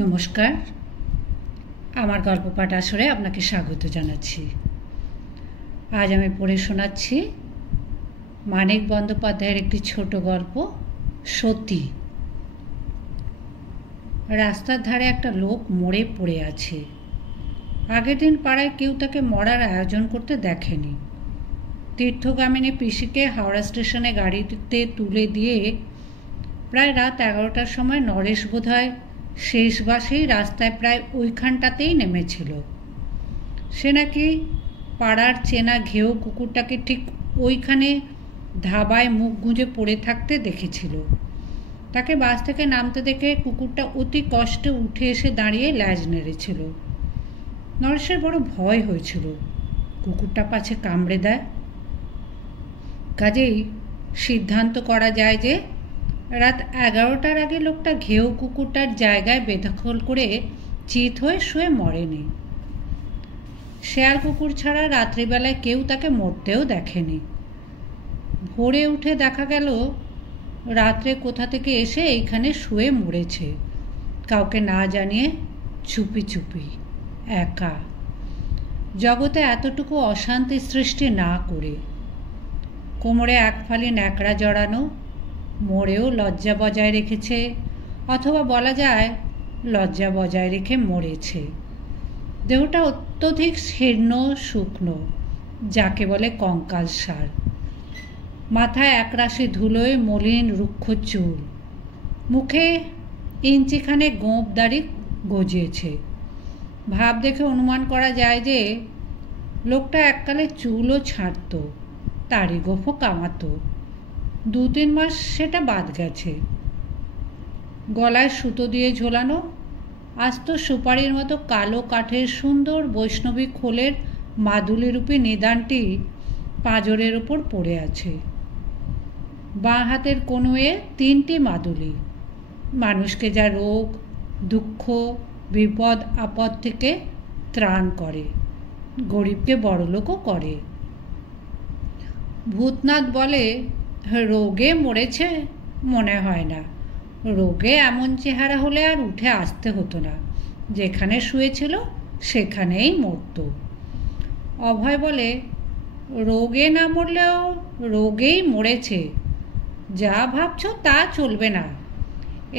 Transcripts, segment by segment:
নমস্কার, আমার গল্প পাঠ আসরে আপনাকে স্বাগত জানাচ্ছি। আজ আমি পড়ে শোনাচ্ছি মানিক বন্দ্যোপাধ্যায়ের একটি ছোট গল্প, সতী। রাস্তার ধারে একটা লোক মরে পড়ে আছে। আগের দিন পাড়ায় কেউ তাকে মরার আয়োজন করতে দেখেনি। তীর্থগামিনী পিসিকে হাওড়া স্টেশনে গাড়িতে তুলে দিয়ে প্রায় রাত 11টার সময় নরেশ বোধহয় শেষ বাসেই রাস্তায় প্রায় ওইখানটাতেই নেমেছিল। সে নাকি পাড়ার চেনা ঘেউ কুকুরটাকে ঠিক ওইখানে ধাবায় মুখ গুঁজে পড়ে থাকতে দেখেছিল। তাকে বাস থেকে নামতে দেখে কুকুরটা অতি কষ্টে উঠে এসে দাঁড়িয়ে ল্যাজ নেড়েছিল। নরেশের বড় ভয় হয়েছিল কুকুরটা পাছে কামড়ে দেয়। কাজেই সিদ্ধান্ত করা যায় যে রাত 11টার আগে লোকটা ঘেউ কুকুরটার জায়গায় বেদখল করে চিত হয়ে শুয়ে মরেনি। শেয়াল কুকুর ছাড়া রাত্রিবেলায় কেউ তাকে মরতেও দেখেনি। ভোরে উঠে দেখা গেল রাত্রে কোথা থেকে এসে এইখানে শুয়ে মরেছে, কাউকে না জানিয়ে, চুপি চুপি, একা, জগতে এতটুকু অশান্তি সৃষ্টি না করে। কোমরে এক ফালি ন্যাকড়া জড়ানো, মরেও লজ্জা বজায় রেখেছে, অথবা বলা যায় লজ্জা বজায় রেখে মরেছে। দেহটা অত্যধিক শীর্ণ শুকনো, যাকে বলে কঙ্কালসার। মাথায় একরাশি ধুলোয় মলিন রুক্ষ চুল, মুখে ইঞ্চিখানে গোঁপ দাড়ি গজিয়েছে। ভাব দেখে অনুমান করা যায় যে লোকটা এককালে চুলও ছাড়ত, তারই গোঁফও কামাতো। 2-3 মাস সেটা বাদ গেছে। গলায় সুতো দিয়ে ঝোলানো আস্ত সুপারির মতো কালো কাঠের সুন্দর বৈষ্ণবী খোলের মাদুলিরূপী নিদানটি পাঁজরের ওপর পড়ে আছে। বাঁ হাতের কনুয়ে 3টি মাদুলি, মানুষকে যা রোগ, দুঃখ, বিপদ আপদ থেকে ত্রাণ করে, গরিবকে বড়লোকও করে। ভূতনাথ বলে, রোগে মরেছে মনে হয় না। রোগে এমন চেহারা হলে আর উঠে আসতে হতো না, যেখানে শুয়েছিল সেখানেই মরত। অভয় বলে, রোগে না মরলেও রোগেই মরেছে। যা ভাবছ তা চলবে না।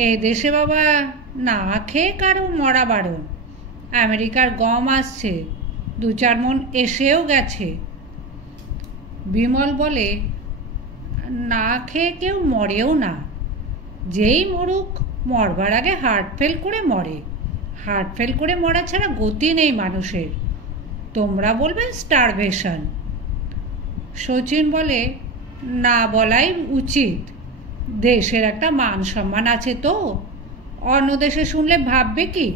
এ দেশে বাবা না খেয়ে কারো মরা বারণ। আমেরিকার গম আসছে, 2-4 মণ এসেও গেছে। বিমল বলে, না খেয়ে কেউ মরেও না। যেই মরুক মরবার আগে হার্ট ফেল করে মরে। হার্ট ফেল করে মরা ছাড়া গতি নেই মানুষের। তোমরা বলবে স্টারভেশন। শচীন বলে, না বলাই উচিত। দেশের একটা মান সম্মান আছে তো, অন্য দেশে শুনলে ভাববে কি?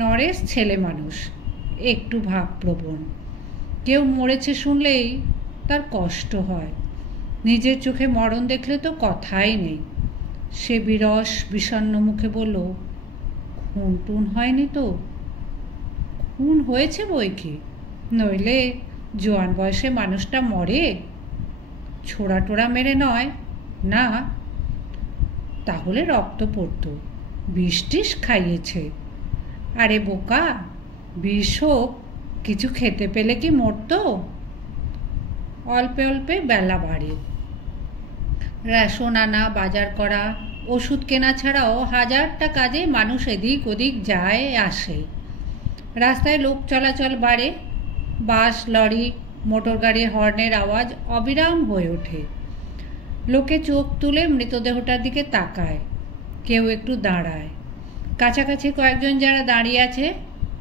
নরেশ ছেলে মানুষ, একটু ভাবপ্রবণ। কেউ মরেছে শুনলেই তার কষ্ট হয়। নিজের চোখে মরণ দেখলে তো কথাই নেই। সে বিরস বিষণ্ণ মুখে বলল, খুন টুন হয়নি তো? খুন হয়েছে বই কি, নইলে জোয়ান বয়সে মানুষটা মরে? ছোড়া টোড়া মেরে নয় না, তাহলে রক্ত পড়ত, বিষ টিষ খাইয়েছে। আরে বোকা, বিষ হোক, কিছু খেতে পেলে কি মরত? অল্পে অল্পে বেলা বাড়ে। রেশন আনা, বাজার করা, ওষুধ কেনা ছাড়াও 1000টা কাজে মানুষ এদিক ওদিক যায় আসে। রাস্তায় লোক চলাচল বাড়ে। বাস, লরি, মোটর গাড়ির হর্নের আওয়াজ অবিরাম হয়ে ওঠে। লোকে চোখ তুলে মৃতদেহটার দিকে তাকায়, কেউ একটু দাঁড়ায়। কাছাকাছি কয়েকজন যারা দাঁড়িয়ে আছে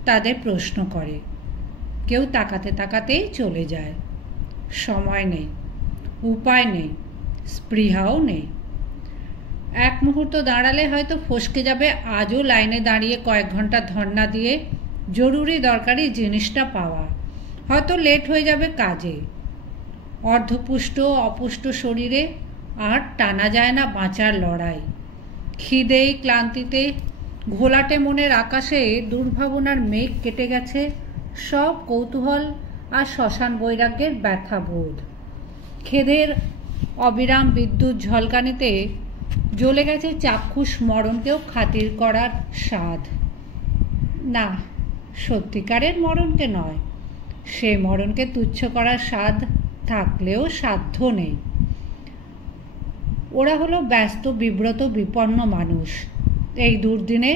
তাদের প্রশ্ন করে। কেউ তাকাতে তাকাতেই চলে যায়। সময় নেই, উপায় নেই, স্পৃহাও নেই। এক মুহূর্ত দাঁড়ালে হয়তো ফসকে যাবে আজও লাইনে দাঁড়িয়ে কয়েক ঘন্টা ধর্ণা দিয়ে জরুরি দরকারি জিনিসটা পাওয়া। হয়তো লেট হয়ে যাবে কাজে। অর্ধপুষ্ট অপুষ্ট শরীরে আর টানা যায় না বাঁচার লড়াই। খিদেই ক্লান্তিতে ঘোলাটে মনের আকাশে দুর্ভাবনার মেঘ কেটে গেছে সব কৌতূহল আর শ্মশান বৈরাগ্যের ব্যথা বোধ। খেদের অবিরাম বিদ্যুৎ ঝলকানিতে জ্বলে গেছে চাক্ষুষ মরণকেও খাতির করার স্বাদ। না, সত্যিকারের মরণকে নয়, সে মরণকে তুচ্ছ করার স্বাদ থাকলেও সাধ্য নেই। ওরা হলো ব্যস্ত, বিব্রত, বিপন্ন মানুষ, এই দুর্দিনে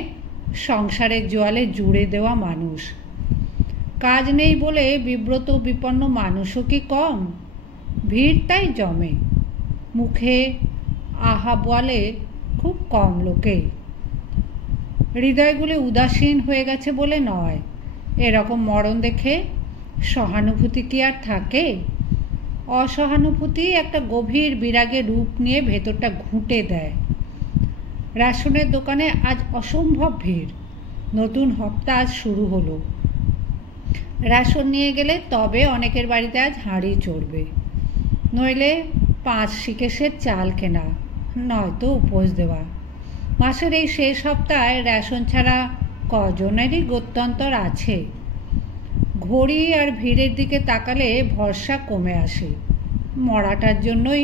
সংসারের জোয়ালে জুড়ে দেওয়া মানুষ। কাজ নেই বলে বিব্রত বিপন্ন মানুষও কি কম? ভিড় তাই জমে, মুখে আহা বলে খুব কম লোকে। হৃদয়গুলি উদাসীন হয়ে গেছে বলে নয়, এরকম মরণ দেখে সহানুভূতি কি আর থাকে? অসহানুভূতি একটা গভীর বিরাগের রূপ নিয়ে ভেতরটা ঘুঁটে দেয়। রেশনের দোকানে আজ অসম্ভব ভিড়। নতুন হপ্তা আজ শুরু হলো। রেশন নিয়ে গেলে তবে অনেকের বাড়িতে আজ হাঁড়ি চড়বে, নইলে 5 শিকেশের চাল কেনা, নয়তো উপোস দেওয়া। মাসের এই শেষ সপ্তাহে রেশন ছাড়া কজনেরই গত্যন্তর আছে? ঘড়ি আর ভিড়ের দিকে তাকালে ভরসা কমে আসে। মরাটার জন্যই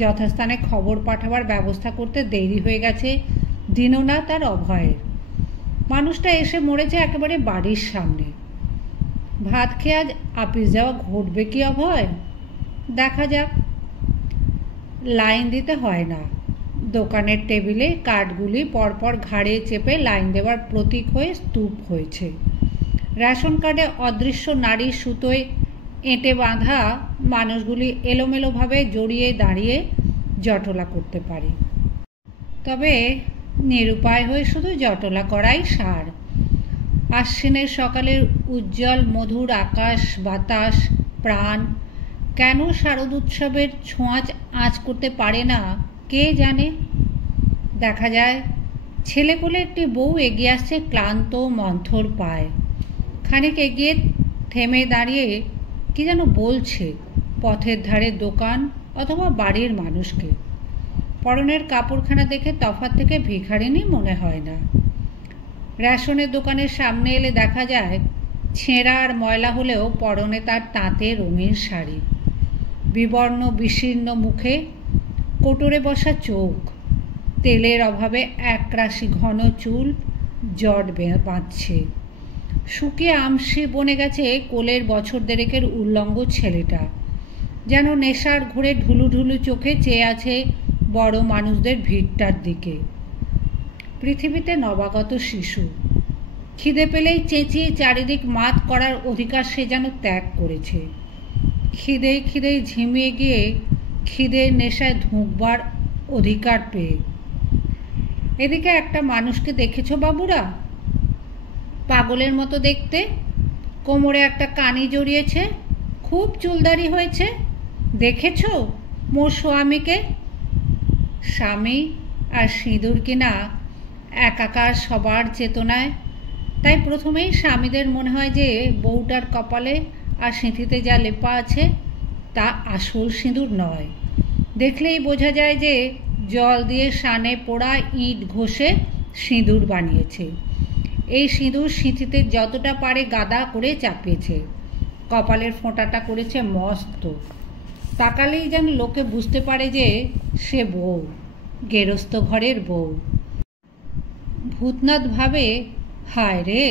যথাস্থানে খবর পাঠাবার ব্যবস্থা করতে দেরি হয়ে গেছে দীননাথ আর অভয়ের। মানুষটা এসে মরেছে একেবারে বাড়ির সামনে। ভাত খেয়ে আজ আপিস যাওয়া ঘটবে কি অভয়? দেখা যাক। লাইন দিতে হয় না। দোকানের টেবিলে কার্ডগুলি পরপর ঘাড়ে চেপে লাইন দেওয়ার প্রতীক হয়ে স্তূপ হয়েছে। রেশন কার্ডে অদৃশ্য নারীর সুতোয় এঁটে বাঁধা মানুষগুলি এলোমেলোভাবে জড়িয়ে দাঁড়িয়ে জটলা করতে পারে। তবে নিরুপায় হয়ে শুধু জটলা করাই সার। আশ্বিনের সকালের উজ্জ্বল মধুর আকাশ, বাতাস, প্রাণ কেন শারদ উৎসবের ছোঁয়াচ আঁচ করতে পারে না কে জানে। দেখা যায় ছেলেকোলে একটি বউ এগিয়ে আসছে ক্লান্ত মন্থর পায়। খানিক এগিয়ে থেমে দাঁড়িয়ে কি যেন বলছে পথের ধারে দোকান অথবা বাড়ির মানুষকে। পরনের কাপড়খানা দেখে তফাৎ থেকে ভিখারিনী মনে হয় না। রেশনের দোকানের সামনে এলে দেখা যায় ছেঁড়া আর ময়লা হলেও পরনে তার তাঁতে রঙিন শাড়ি। বিবর্ণ বিশীর্ণ মুখে কোটরে বসা চোখ, তেলের অভাবে একরাশি ঘন চুল জট বাঁধছে। শুকিয়ে আমসে বনে গেছে কোলের বছর দেড়েকের উল্লঙ্গ ছেলেটা, যেন নেশার ঘোরে ঢুলু ঢুলু চোখে চেয়ে আছে বড় মানুষদের ভিড়টার দিকে। পৃথিবীতে নবাগত শিশু, খিদে পেলেই চেঁচিয়ে চারিদিক মাত করার অধিকার সে যেন ত্যাগ করেছে। খিদেই খিদেই ঝিমিয়ে গিয়ে খিদের নেশায় ধুঁকবার অধিকার পেয়ে। এদিকে একটা মানুষকে দেখেছ বাবুরা? পাগলের মতো দেখতে, কোমরে একটা কানি জড়িয়েছে, খুব চুলদারি হয়েছে। দেখেছ মোর স্বামীকে? স্বামী আর সিঁদুর কিনা একাকার সবার চেতনায়। তাই প্রথমেই স্বামীদের মনে হয় যে বউটার কপালে আর সিঁথিতে যা লেপা আছে তা আসল সিঁদুর নয়। দেখলেই বোঝা যায় যে জল দিয়ে সানে পোড়া ইট ঘষে সিঁদুর বানিয়েছে। এই সিঁদুর সিঁথিতে যতটা পারে গাদা করে চাপিয়েছে। কপালের ফোঁটাটা করেছে মস্ত। তাকালেই যেন লোকে বুঝতে পারে যে সে বউ, গেরস্থ ঘরের বউ। ভূতনাথ ভাবে, হায় রে,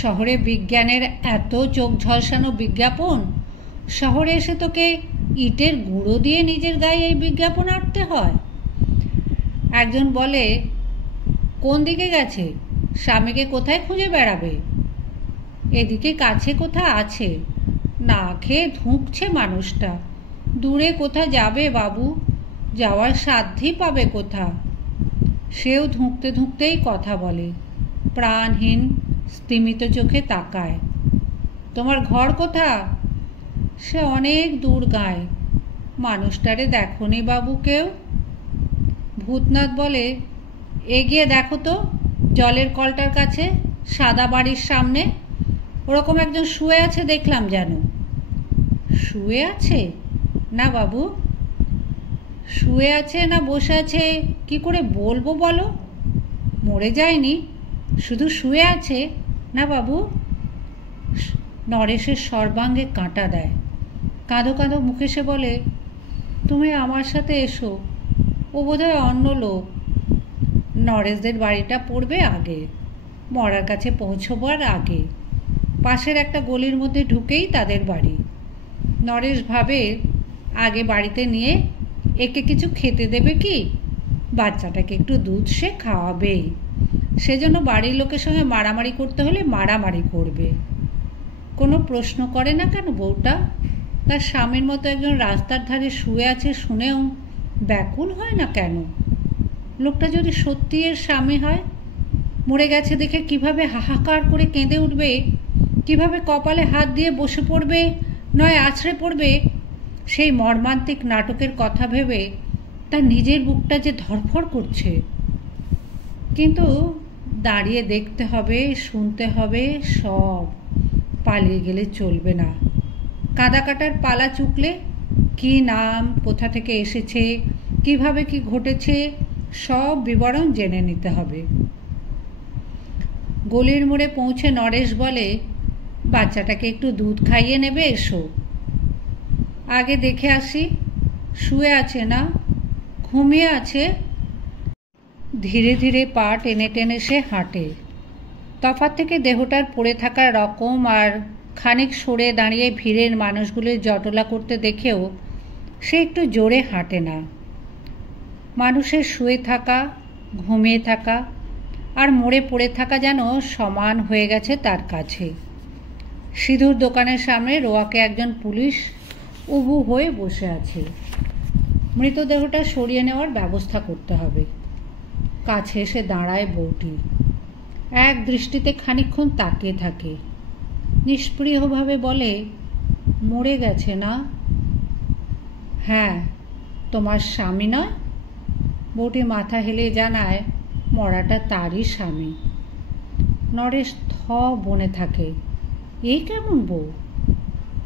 শহরে বিজ্ঞানের এত চোখ ঝলসানো বিজ্ঞাপন, শহরে এসে তোকে ইটের গুঁড়ো দিয়ে নিজের গায়ে এই বিজ্ঞাপন আঁটতে হয়। একজন বলে, কোন দিকে গেছে? স্বামীকে কোথায় খুঁজে বেড়াবে? এদিকে কাছে কোথা আছে? না খেয়ে ধুঁকছে মানুষটা। দূরে কোথা যাবে বাবু? যাওয়ার সাধ্যই পাবে কোথা? সেও ধুঁকতে ধুঁকতেই কথা বলে, প্রাণহীন স্তিমিত চোখে তাকায়। তোমার ঘর কোথা? সে অনেক দূর গায়। মানুষটারে দেখোনি বাবু কেউ? ভূতনাথ বলে, এগিয়ে দেখো তো, জলের কলটার কাছে সাদা বাড়ির সামনে ওরকম একজন শুয়ে আছে দেখলাম যেন। শুয়ে আছে? না বাবু, শুয়ে আছে না বসে আছে কি করে বলবো বলো? মরে যায়নি, শুধু শুয়ে আছে। না বাবু। নরেশের সর্বাঙ্গে কাঁটা দেয়। কাঁদো কাঁদো মুখে সে বলে, তুমি আমার সাথে এসো, ও বোধহয় অন্য লোক। নরেশদের বাড়িটা পড়বে আগে, মরার কাছে পৌঁছবার আগে। পাশের একটা গলির মধ্যে ঢুকেই তাদের বাড়ি। নরেশ ভাবে আগে বাড়িতে নিয়ে একে কিছু খেতে দেবে কি, বাচ্চাটাকে একটু দুধ সে খাওয়াবেই। সেজন্য বাড়ির লোকের সঙ্গে মারামারি করতে হলে মারামারি করবে। কোনো প্রশ্ন করে না কেন বউটা? তার স্বামীর মতো একজন রাস্তার ধারে শুয়ে আছে শুনেও ব্যাকুল হয় না কেন? লোকটা যদি সত্যি এর স্বামী হয়, মরে গেছে দেখে কিভাবে হাহাকার করে কেঁদে উঠবে, কিভাবে কপালে হাত দিয়ে বসে পড়বে, নয় আছড়ে পড়বে, সেই মর্মান্তিক নাটকের কথা ভেবে তার নিজের বুকটা যে ধড়ফড় করছে। কিন্তু দাঁড়িয়ে দেখতে হবে, শুনতে হবে সব। পালিয়ে গেলে চলবে না। কাদা কাটার পালা চুকলে কি নাম, কোথা থেকে এসেছে, কিভাবে কি ঘটেছে, সব বিবরণ জেনে নিতে হবে। গলির মোড়ে পৌঁছে নরেশ বলে, বাচ্চাটাকে একটু দুধ খাইয়ে নেবে, এসো। আগে দেখে আসি, শুয়ে আছে না, ঘুমিয়ে আছে। ধীরে ধীরে পা টেনে টেনে সে হাঁটে। তফাৎ থেকে দেহটার পড়ে থাকার রকম আর খানিক সরে দাঁড়িয়ে ভিড়ের মানুষগুলির জটলা করতে দেখেও সে একটু জোরে হাঁটে না। মানুষের শুয়ে থাকা, ঘুমিয়ে থাকা আর মরে পড়ে থাকা যেন সমান হয়ে গেছে তার কাছে। সিঁদুর দোকানের সামনে রোয়াকে একজন পুলিশ উবু হয়ে বসে আছে। মৃতদেহটা সরিয়ে নেওয়ার ব্যবস্থা করতে হবে। কাছে এসে দাঁড়ায় বউটি। এক দৃষ্টিতে খানিকক্ষণ তাকিয়ে থাকে। নিষ্প্রিয়ভাবে বলে, মরে গেছে না? হ্যাঁ, তোমার স্বামী নয়? বউটি মাথা হেলে জানায়, মরাটা তারই স্বামী। নরেশ বনে থাকে। এই কেমন বউ?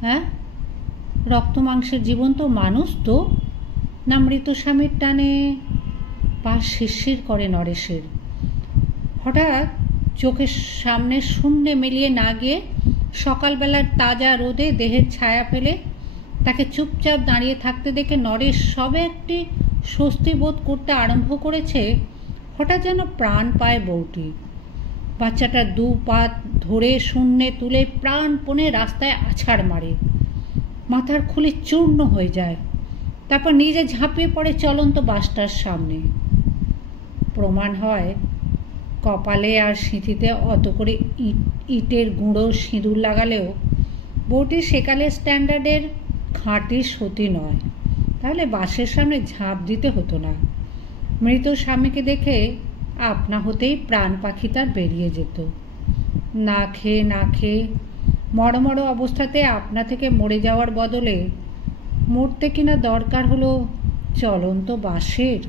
হ্যাঁ, রক্ত মাংসের জীবন্ত মানুষ তো না মৃত স্বামীর টানে? পা শিরশির করে নরেশের। হঠাৎ চোখের সামনে শূন্যে মিলিয়ে না গিয়ে সকালবেলার তাজা রোদে দেহের ছায়া ফেলে তাকে চুপচাপ দাঁড়িয়ে থাকতে দেখে নরেশ সবে একটি স্বস্তি বোধ করতে আরম্ভ করেছে, হঠাৎ যেন প্রাণ পায় বউটি। বাচ্চাটার দু পা ধরে শূন্যে তুলে প্রাণপণে রাস্তায় আছাড় মারে। মাথার খুলি চূর্ণ হয়ে যায়। তারপর নিজে ঝাঁপিয়ে পড়ে চলন্ত বাসটার সামনে। প্রমাণ হয়, কপালে আর সিঁথিতে অত করে ইটের গুঁড়ো সিঁদুর লাগালেও বউটি সেকালের স্ট্যান্ডার্ডের খাঁটি সতী নয়। তাহলে বাসের সামনে ঝাঁপ দিতে হতো না। মৃত স্বামীকে দেখে আপনা হতেই প্রাণ পাখি তার বেরিয়ে যেত। না খেয়ে না খেয়ে মড়মড় অবস্থাতে আপনা থেকে মরে যাওয়ার বদলে মরতে কিনা দরকার হলো চলন্ত বাসের।